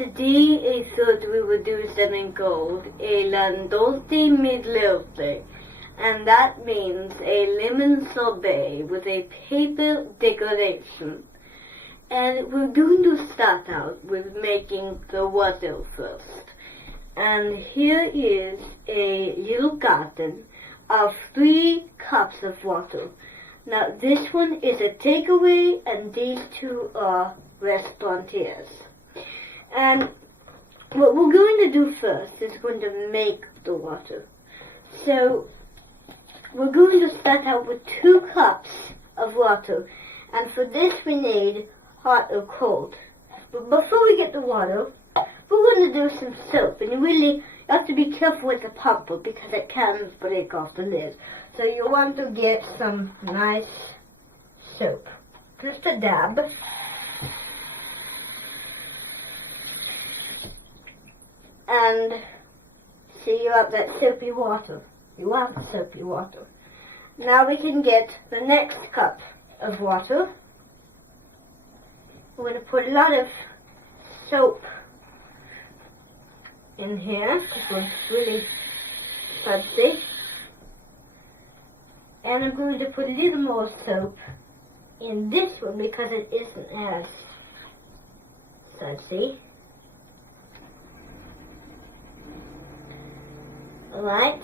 Today I thought we would do something called a Landolti Midlote, and that means a lemon sorbet with a paper decoration. And we're going to start out with making the water first. And here is a little carton of 3 cups of water. Now this one is a takeaway and these 2 are restaurateurs. And what we're going to do first is going to make the water. So we're going to start out with 2 cups of water. And for this we need hot or cold. But before we get the water, we're going to do some soap. And you have to be careful with the pumper because it can break off the lid. So you want to get some nice soap. Just a dab. And see, you have that soapy water. You want the soapy water. Now we can get the next cup of water. We're going to put a lot of soap in here because it's really fuzzy. And I'm going to put a little more soap in this one because it isn't as fuzzy. Alright,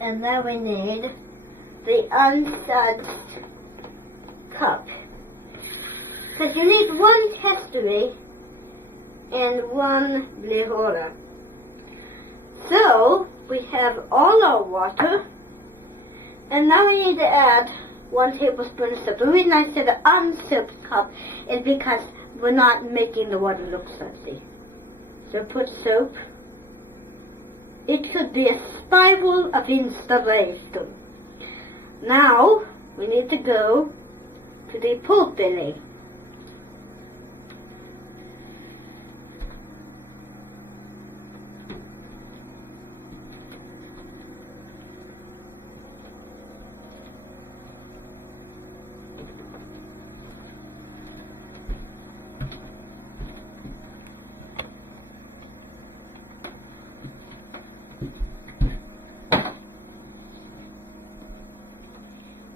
and now we need the unsudsed cup. Because you need 1 testery and 1 blihora. So, we have all our water, and now we need to add 1 tablespoon of soap. The reason I said an unsoaped cup is because we're not making the water look fuzzy. So put soap. It should be a spiral of inspiration. Now, we need to go to the pot belly.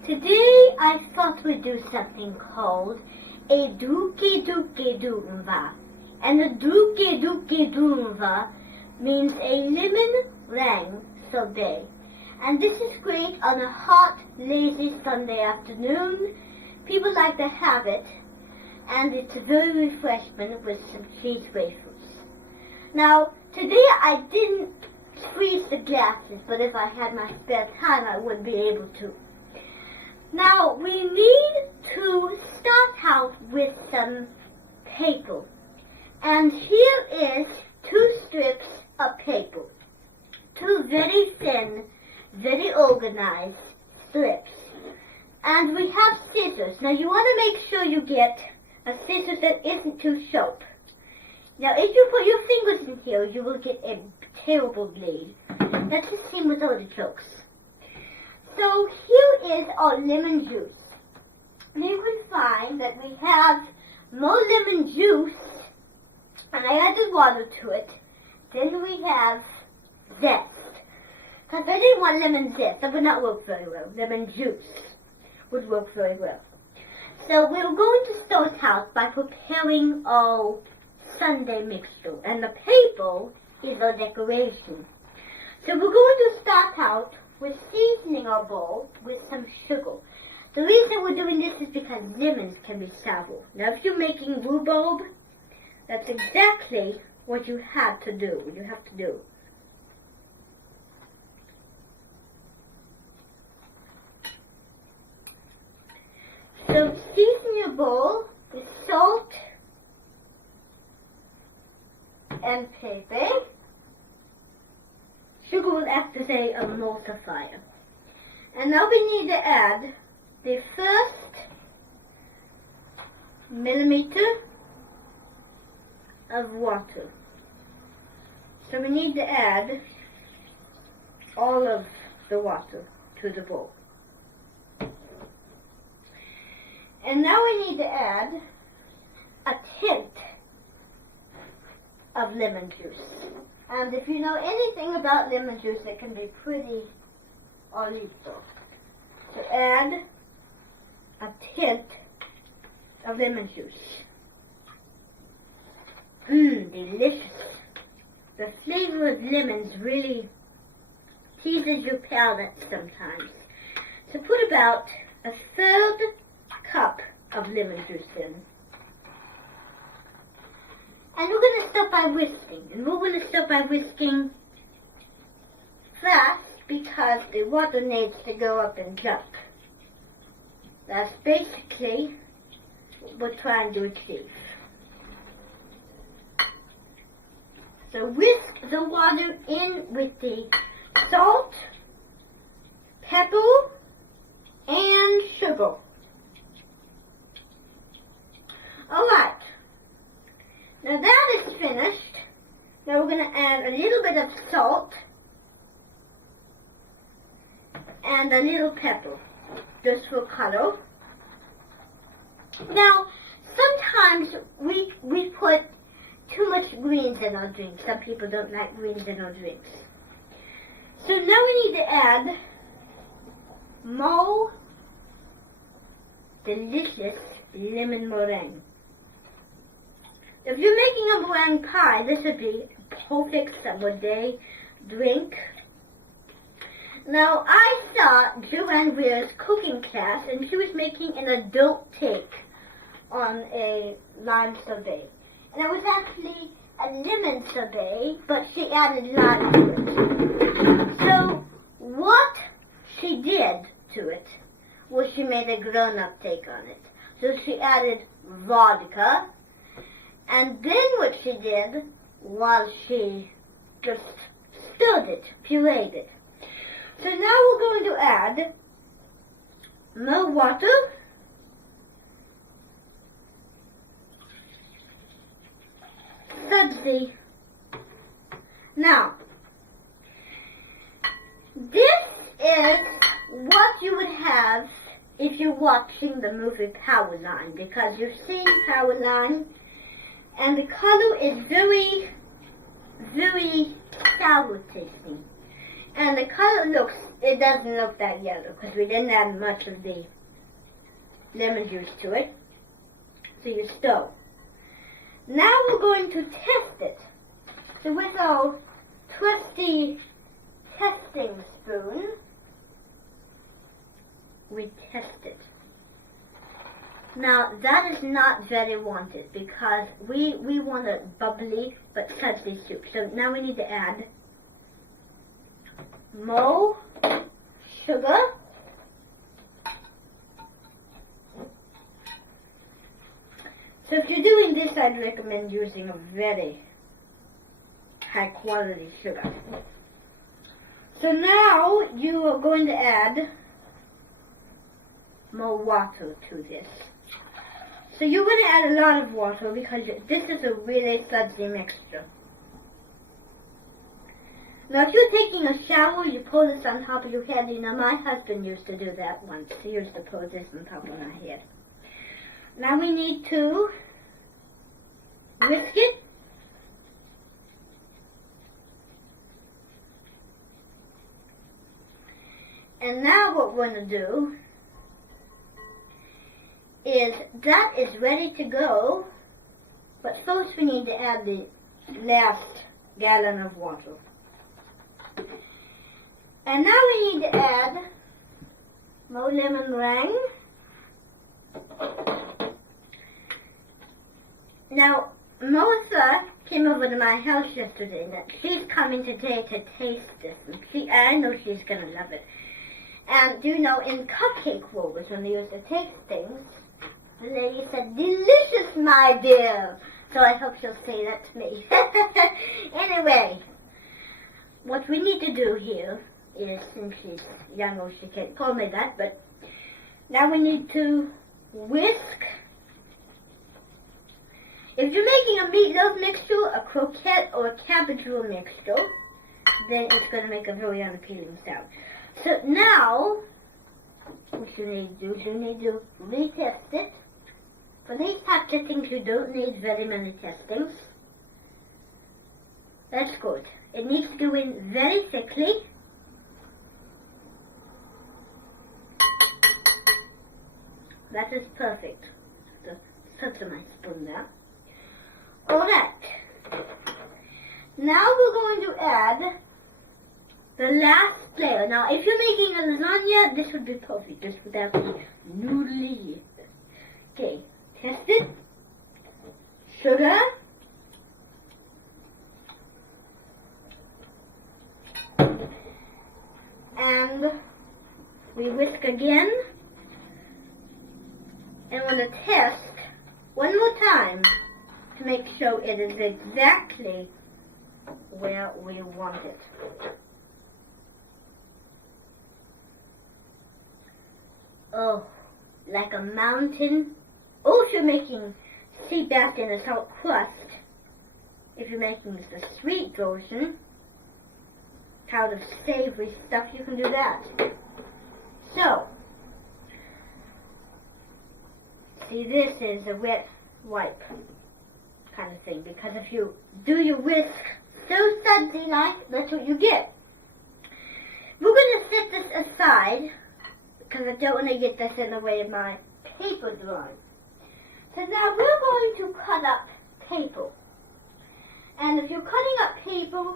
Today I thought we'd do something called a duke dunva. And a duke dunva means a lemon meringue sorbet. And this is great on a hot, lazy Sunday afternoon. People like to have it. And it's very refreshing with some cheese wafers. Now, today I didn't freeze the glasses, but if I had my spare time I would be able to. Now, we need to start out with some paper. And here is 2 strips of paper. 2 very thin, very organized strips. And we have scissors. Now, you want to make sure you get a scissors that isn't too sharp. Now, if you put your fingers in here, you will get a terrible bleed. That's the same with artichokes. So here is our lemon juice. And you can find that we have more lemon juice, and I added water to it. Then we have zest. Because I didn't want lemon zest. That would not work very well. Lemon juice would work very well. So we're going to start out by preparing our Sunday mixture. And the paper is our decoration. So we're going to start out with seasoning our bowl with some sugar. The reason we're doing this is because lemons can be sour. Now if you're making rhubarb, that's exactly what you have to do. So season your bowl with salt and pepper. Sugar will act as a emulsifier. And now we need to add the first millimeter of water. So we need to add all of the water to the bowl. And now we need to add a tenth of lemon juice. And if you know anything about lemon juice, it can be pretty lethal. So add a hint of lemon juice. Delicious. The flavor of lemons really teases your palate sometimes. So put about a third cup of lemon juice in. And we're going to start by whisking. And we're going to start by whisking fast because the water needs to go up and jump. That's basically what we're trying to achieve. So whisk the water in with the salt, pepper, and sugar. Alright. Now that is finished. Now we're going to add a little bit of salt and a little pepper, just for color. Now, sometimes we put too much greens in our drinks. Some people don't like greens in our drinks. So now we need to add more delicious lemon meringue. If you're making a meringue pie, this would be a perfect summer day drink. Now, I saw Joanne Weir's cooking class, and she was making an adult take on a lime sorbet. And it was actually a lemon sorbet, but she added lime to it. So, what she did to it was she made a grown-up take on it. So she added vodka, and then what she did was she just stirred it, pureed it. So now we're going to add more water, sudsy. Now, this is what you would have if you're watching the movie Powerline, because you've seen Powerline, and the color is very, very sour tasting. And the color it doesn't look that yellow because we didn't add much of the lemon juice to it. So you stir. Now we're going to test it. So with our trusty testing spoon, we test it. Now that is not very wanted because we want a bubbly but sudsy soup. So now we need to add more sugar, so if you're doing this, I'd recommend using a very high quality sugar. So now you are going to add more water to this. So you're going to add a lot of water because this is a really sudsy mixture. Now, if you're taking a shower, you pour this on top of your head. You know, my husband used to do that once. He used to pour this on top of my head. Now we need to whisk it. And now what we're going to do is that is ready to go. But first we need to add the last gallon of water. And now we need to add more lemon meringue. Now, Melissa came over to my house yesterday, and she's coming today to taste this, and I know she's going to love it. And, you know, in cupcake rollers, when they used to taste things, the lady said, "Delicious, my dear." So I hope she'll say that to me. Anyway, what we need to do here is, since she's younger, she can't call me that, but now we need to whisk. If you're making a meatloaf mixture, a croquette, or a cabbage roll mixture, then it's going to make a very unappealing sound. So now, what you need to do is you need to retest it. For these types of things, you don't need very many testings. That's good. It needs to go in very thickly. That is perfect. Just touch my spoon there. Alright. Now we're going to add the last layer. Now if you're making a lasagna, this would be perfect, just without the noodly. Okay, test it. Sugar. And we whisk again. And want to test one more time to make sure it is exactly where we want it. Oh, like a mountain. Oh, if you're making sea bass in a salt crust, if you're making the sweet version, kind of savory stuff, you can do that. So, see, this is a wet wipe kind of thing, because if you do your whisk so sudsy like, that's what you get. We're going to set this aside, because I don't want to get this in the way of my paper drawing. So now we're going to cut up paper. And if you're cutting up paper,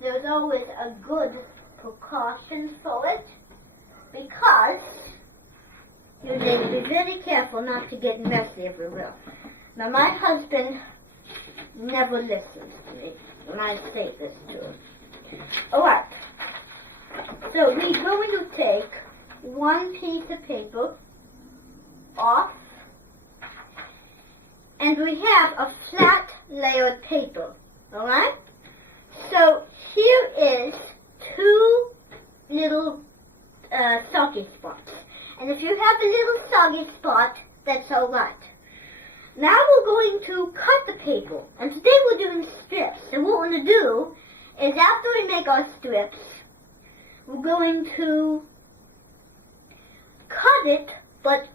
there's always a good precaution for it, because you need to be very careful not to get messy everywhere. Now my husband never listens to me when I say this to him. Alright, so we're going to take one piece of paper off, and we have a flat layered paper. Alright? So here is two little soggy spots. And if you have a little soggy spot, that's alright. Now we're going to cut the paper. And today we're doing strips. So what we're going to do is, after we make our strips, we're going to cut it, but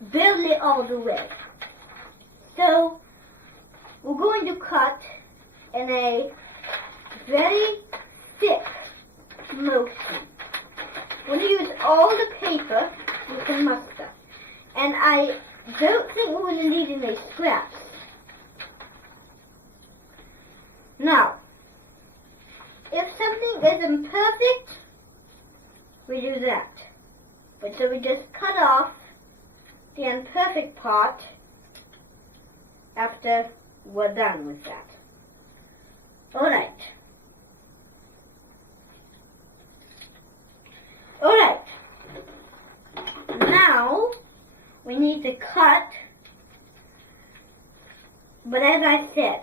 barely all the way. So we're going to cut in a very thick motion. We're going to use all the paper we can muster. And I don't think we're going to need any scraps. Now, if something isn't perfect, we do that. But so we just cut off the imperfect part after we're done with that. Alright. Alright. Now we need to cut, but as I said,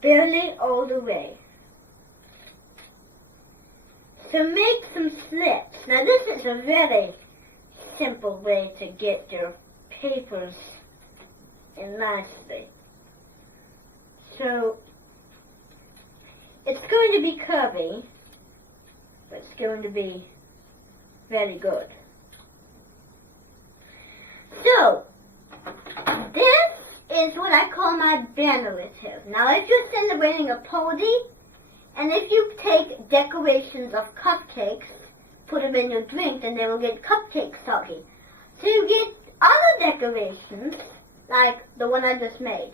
barely all the way. So make some slits. Now this is a very simple way to get your papers in nicely. So it's going to be curvy, but it's going to be very good. So this is what I call my bannerlative. Now if you're celebrating a party, and if you take decorations of cupcakes, put them in your drink, then they will get cupcake soggy. So you get other decorations, like the one I just made,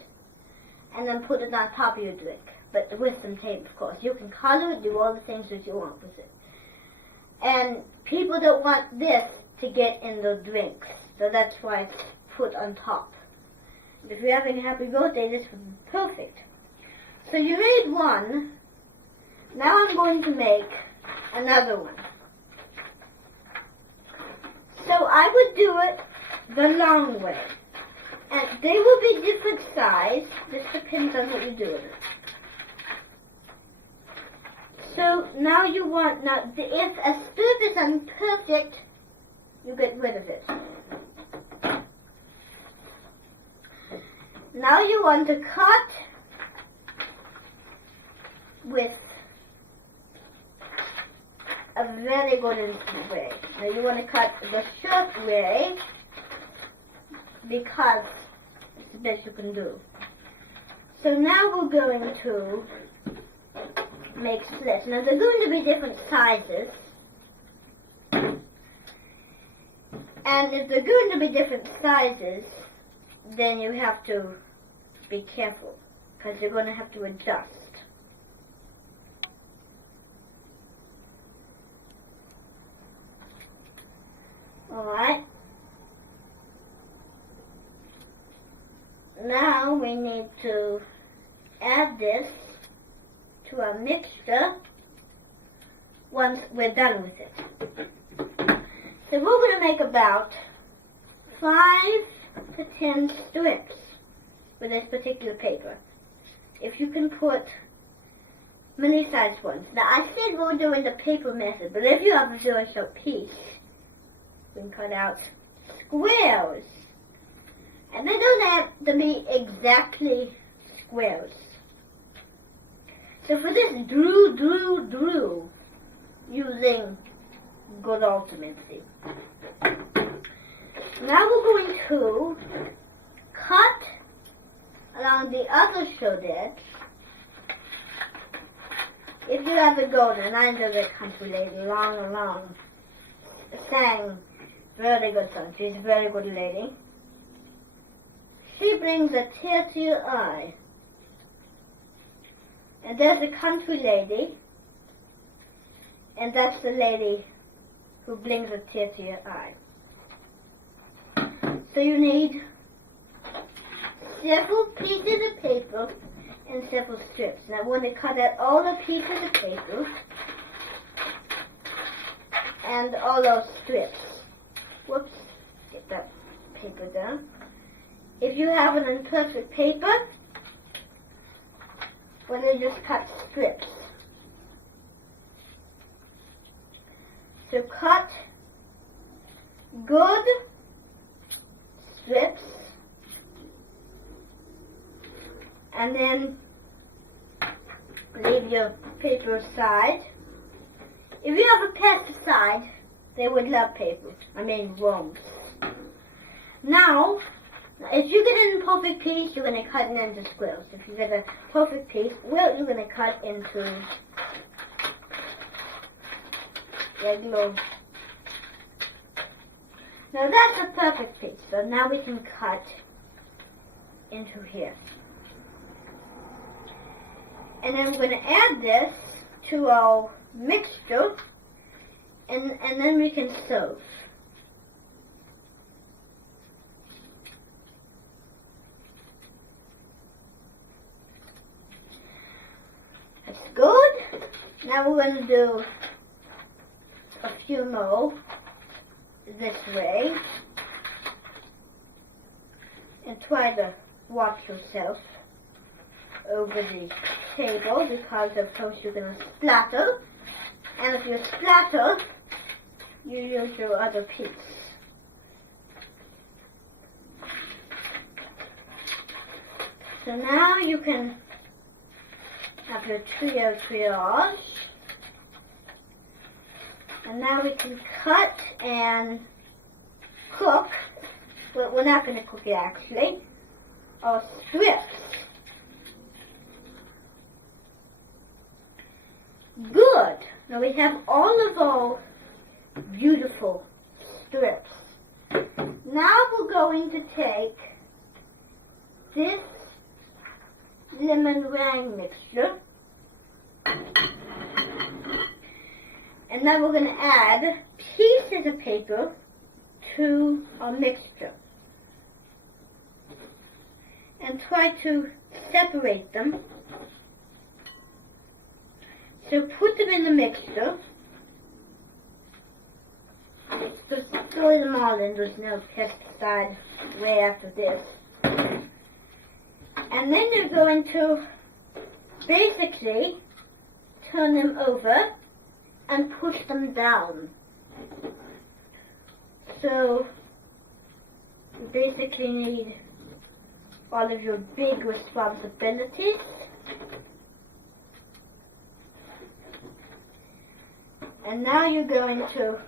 and then put it on top of your drink. But with some tape, of course. You can color it, do all the things that you want with it. And people don't want this to get in their drinks, so that's why it's put on top. If you're having a happy birthday, this would be perfect. So you made one. Now I'm going to make another one. So I would do it the long way. And they will be different size. This depends on what you do with it. So now you want, if a strip is imperfect, you get rid of it. Now you want to cut with a very good instant way. Now you want to cut the short way because it's the best you can do. So now we're going to make slits. Now they're going to be different sizes. And if they're going to be different sizes, then you have to be careful, because you're going to have to adjust. Alright. Now we need to add this to our mixture once we're done with it. So we're going to make about 5 to 10 strips with this particular paper. If you can put many sized ones. Now I said we're doing the paper method, but if you have a really short piece, we can cut out squares. And they don't have to be exactly squares. So for this, drew, using good ultimacy. Now we're going to cut along the other short edge. If you have a golden, I know the country lady long sang very good song. She's a very good lady. She brings a tear to your eye. And there's a country lady, and that's the lady who brings a tear to your eye. So you need several pieces of paper and several strips. Now we're going to cut out all the pieces of paper and all those strips. Whoops, get that paper down. If you have an imperfect paper, we're going to just cut strips. So cut good strips, and then leave your paper aside. If you have a pesticide, they would love paper. I mean worms. Now, if you get an imperfect piece, you're going to cut it into squares. If you get a perfect piece, well, you're going to cut into regular. Now that's a perfect piece. So now we can cut into here. And then we're going to add this to our mixture, and then we can serve. That's good. Now we're going to do a few more this way. And try to watch yourself over the table, because of course you're going to splatter. And if you splatter, you use your other piece. So now you can have your trio triage. And now we can cut and cook. Well, we're not going to cook it actually. Our strips. Good. Now we have all of our beautiful strips. Now we're going to take this lemon meringue mixture, and now we're going to add pieces of paper to our mixture and try to separate them. So put them in the mixture. Just throw them all in. There's no pesticide way after this. And then you're going to basically turn them over and push them down. So you basically need all of your big responsibilities. And now you're going to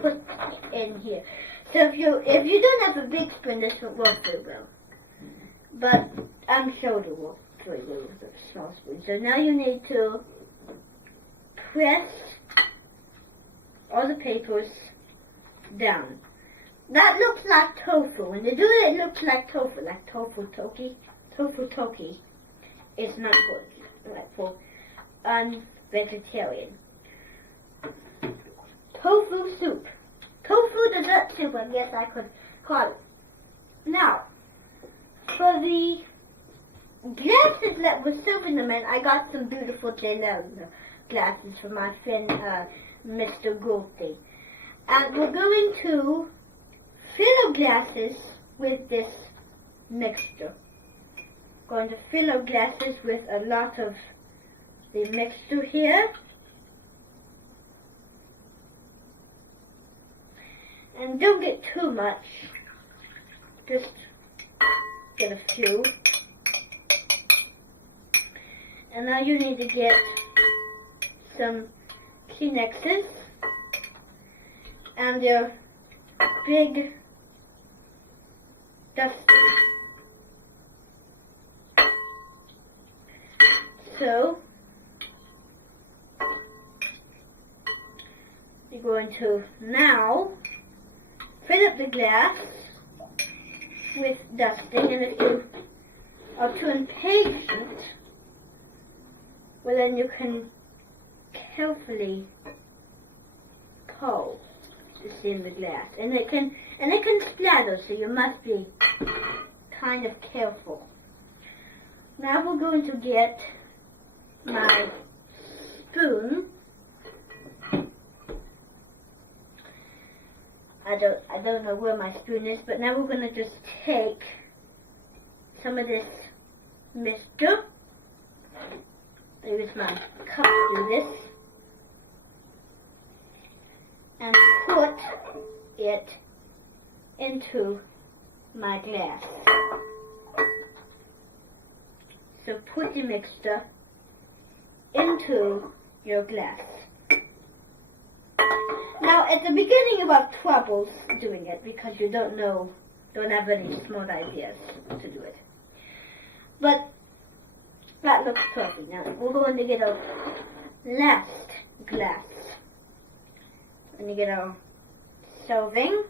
put in here. So if you don't have a big spoon, this won't work very well. but I'm sure they will with a small spoon. So now you need to press all the papers down. That looks like tofu. When you do it, it looks like tofu toki. Tofu toki is not good, like for vegetarian. Tofu soup. Tofu dessert soup, I guess I could call it. Now, for the glasses that were serving them in, I got some beautiful gelato glasses from my friend Mr. Goldie. And we're going to fill our glasses with this mixture. Going to fill our glasses with a lot of the mixture here. And don't get too much, just get a few. And now you need to get some Kleenexes and your big duster. So you're going to now fill up the glass with dusting, and if you are too impatient, well then you can carefully pour this in the glass, and it can splatter, so you must be kind of careful. Now we're going to get my spoon. I don't know where my spoon is, but now we're going to just take some of this mixture. Use my cup to do this, and put it into my glass. So put the mixture into your glass. Now at the beginning you have troubles doing it because you don't have any smart ideas to do it. But that looks perfect. Now we're going to get our last glass. We're going to get our serving.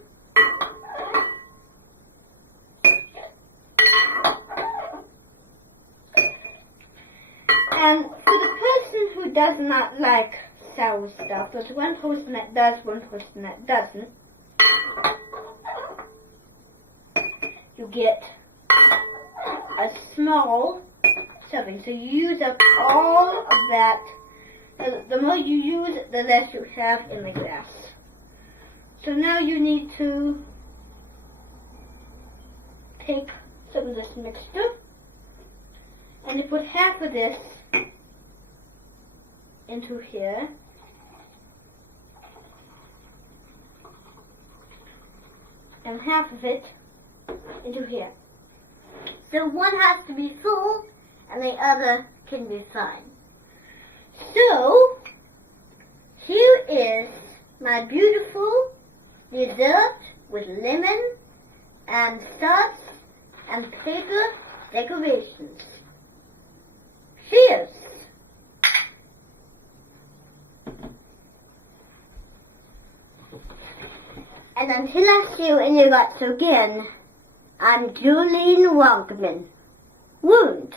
And for the person who does not like sour stuff, there's one person that does, one person that doesn't. You get a small serving. So you use up all of that. The more you use, the less you have in the glass. So now you need to take some of this mixture, and you put half of this into here. And half of it into here. So one has to be full and the other can be fine. So here is my beautiful dessert with lemon and sauce and paper decorations. Cheers! And until I see you in your guts again, I'm Julene Wogman. Wound.